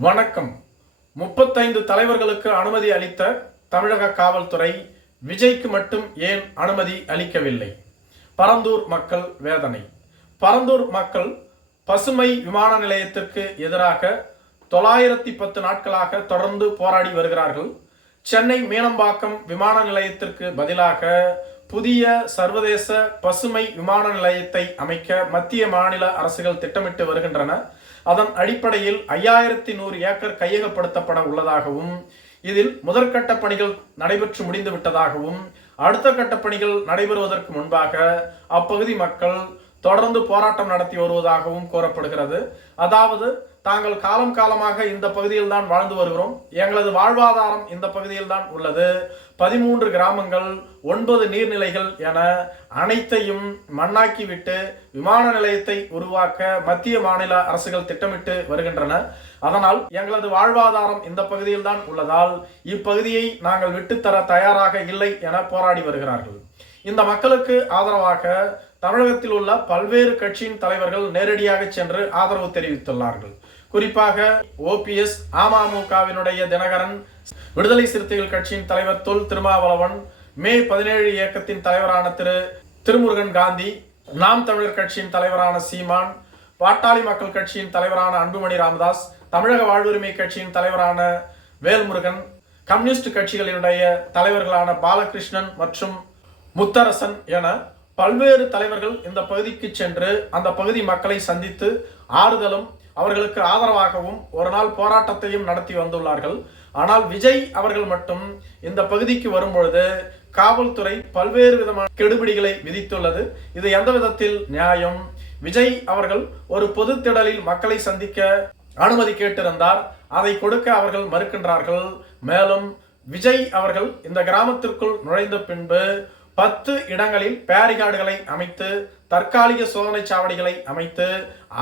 வணக்கம். முப்பத்தைந்து தலைவர்களுக்கு அனுமதி அளித்த தமிழக காவல்துறை விஜய்க்கு மட்டும் ஏன் அனுமதி அளிக்கவில்லை? பரந்தூர் மக்கள் வேதனை. பரந்தூர் மக்கள் பசுமை விமான நிலையத்திற்கு எதிராக தொள்ளாயிரத்தி பத்து நாட்களாக தொடர்ந்து போராடி வருகிறார்கள். சென்னை மீனம்பாக்கம் விமான நிலையத்திற்கு பதிலாக புதிய சர்வதேச பசுமை விமான நிலையத்தை அமைக்க மத்திய மாநில அரசுகள் திட்டமிட்டு வருகின்றன. அதன் அடிப்படையில் ஐயாயிரத்தி நூறு ஏக்கர் கையகப்படுத்தப்பட உள்ளதாகவும் இதில் முதற்கட்ட பணிகள் நடைபெற்று முடிந்து விட்டதாகவும் அடுத்த கட்ட பணிகள் நடைபெறுவதற்கு முன்பாக அப்பகுதி மக்கள் தொடர்ந்து போராட்டம் நடத்தி வருவதாகவும் கூறப்படுகிறது. அதாவது தாங்கள் காலம் காலமாக இந்த பகுதியில் தான் வாழ்ந்து வருகிறோம். எங்களது வாழ்வாதாரம் இந்த பகுதியில் தான் உள்ளது. பதிமூன்று கிராமங்கள் ஒன்பது நீர்நிலைகள் என அனைத்தையும் மண்ணாக்கிவிட்டு விமான நிலையத்தை உருவாக்க மத்திய மாநில அரசுகள் திட்டமிட்டு வருகின்றன. அதனால் எங்களது வாழ்வாதாரம் இந்த பகுதியில் தான் உள்ளதால் இப்பகுதியை நாங்கள் விட்டுத்தர தயாராக இல்லை என போராடி வருகிறார்கள். இந்த மக்களுக்கு ஆதரவாக தமிழகத்தில் உள்ள பல்வேறு கட்சியின் தலைவர்கள் நேரடியாக சென்று ஆதரவு தெரிவித்துள்ளார்கள். குறிப்பாக ஓபிஎஸ் அமமுகவினுடைய தினகரன் விடுதலை சிறுத்தைகள் கட்சியின் தலைவர் தொல் திருமாவளவன் மே பதினேழு இயக்கத்தின் தலைவரான திரு திருமுருகன் காந்தி நாம் தமிழர் கட்சியின் தலைவரான சீமான் பாட்டாளி மக்கள் கட்சியின் தலைவரான அன்புமணி ராமதாஸ் தமிழக வாழ்வுரிமை கட்சியின் தலைவரான வேல்முருகன் கம்யூனிஸ்ட் கட்சிகளினுடைய தலைவர்களான பாலகிருஷ்ணன் மற்றும் முத்தரசன் என பல்வேறு தலைவர்கள் இந்த பகுதிக்கு சென்று அந்த பகுதி மக்களை சந்தித்து ஆறுதலும் அவர்களுக்கு ஆதரவாகவும் ஒரு நாள் போராட்டத்தையும் நடத்தி வந்துள்ளார்கள். ஆனால் விஜய் அவர்கள் மட்டும் இந்த பகுதிக்கு வரும்பொழுது காவல்துறை பல்வேறு விதமான கெடுபிடிகளை விதித்துள்ளது. இது எந்த விதத்தில் நியாயம்? விஜய் அவர்கள் ஒரு பொது திடலில் மக்களை சந்திக்க அனுமதி கேட்டிருந்தார். அதை கொடுக்க அவர்கள் மறுக்கின்றார்கள். மேலும் விஜய் அவர்கள் இந்த கிராமத்திற்குள் நுழைந்த பின்பு பத்து இடங்களில் பேரிகார்டுகளை அமைத்து தற்காலிக சோதனை சாவடிகளை அமைத்து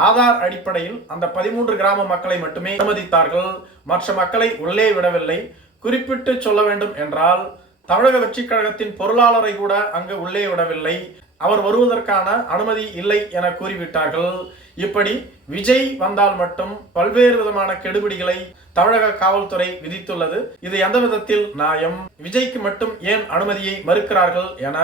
ஆதார் அடிப்படையில் அந்த பதிமூன்று கிராம மக்களை மட்டுமே அனுமதித்தார்கள். மற்ற மக்களை உள்ளே விடவில்லை. குறிப்பிட்டு சொல்ல வேண்டும் என்றால் தமிழக வெற்றிக் கழகத்தின் பொருளாளரை கூட அங்கு உள்ளே விடவில்லை. அவர் வருவதற்கான அனுமதி இல்லை என கூறிவிட்டார்கள். இப்படி விஜய் வந்தால் மட்டும் பல்வேறு விதமான கெடுபிடிகளை தமிழக காவல்துறை விதித்துள்ளது. இது எந்த விதத்தில் நியாயம்? விஜய்க்கு மட்டும் ஏன் அனுமதியை மறுக்கிறார்கள் என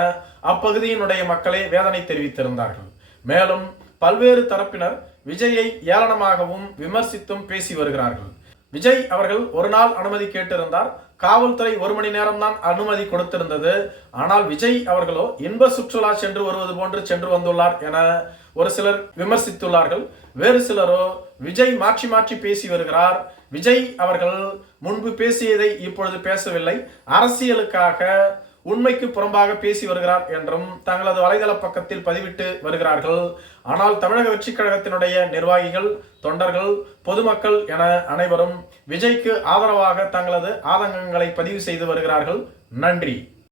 அப்பகுதியினுடைய மக்களே வேதனை தெரிவித்திருந்தார்கள். மேலும் பல்வேறு தரப்பினர் விஜயை ஏளனமாகவும் விமர்சித்தும் பேசி வருகிறார்கள். விஜய் அவர்கள் ஒரு நாள் அனுமதி கேட்டிருந்தார். காவல்துறை ஒரு மணி நேரம் தான் அனுமதி கொடுத்திருந்தது. ஆனால் விஜய் அவர்களோ இன்ப சுற்றுலா சென்று வருவது போன்று சென்று வந்துள்ளார் என ஒரு சிலர் விமர்சித்துள்ளார்கள். வேறு சிலரோ விஜய் மாற்றி மாற்றி பேசி வருகிறார். விஜய் அவர்கள் முன்பு பேசியதை இப்பொழுது பேசவில்லை. அரசியலுக்காக உண்மைக்கு புறம்பாக பேசி வருகிறார் என்றும் தங்களது வலைதள பக்கத்தில் பதிவிட்டு வருகிறார்கள். ஆனால் தமிழக வெற்றிக் கழகத்தினுடைய நிர்வாகிகள் தொண்டர்கள் பொதுமக்கள் என அனைவரும் விஜய்க்கு ஆதரவாக தங்களது ஆதங்கங்களை பதிவு செய்து வருகிறார்கள். நன்றி.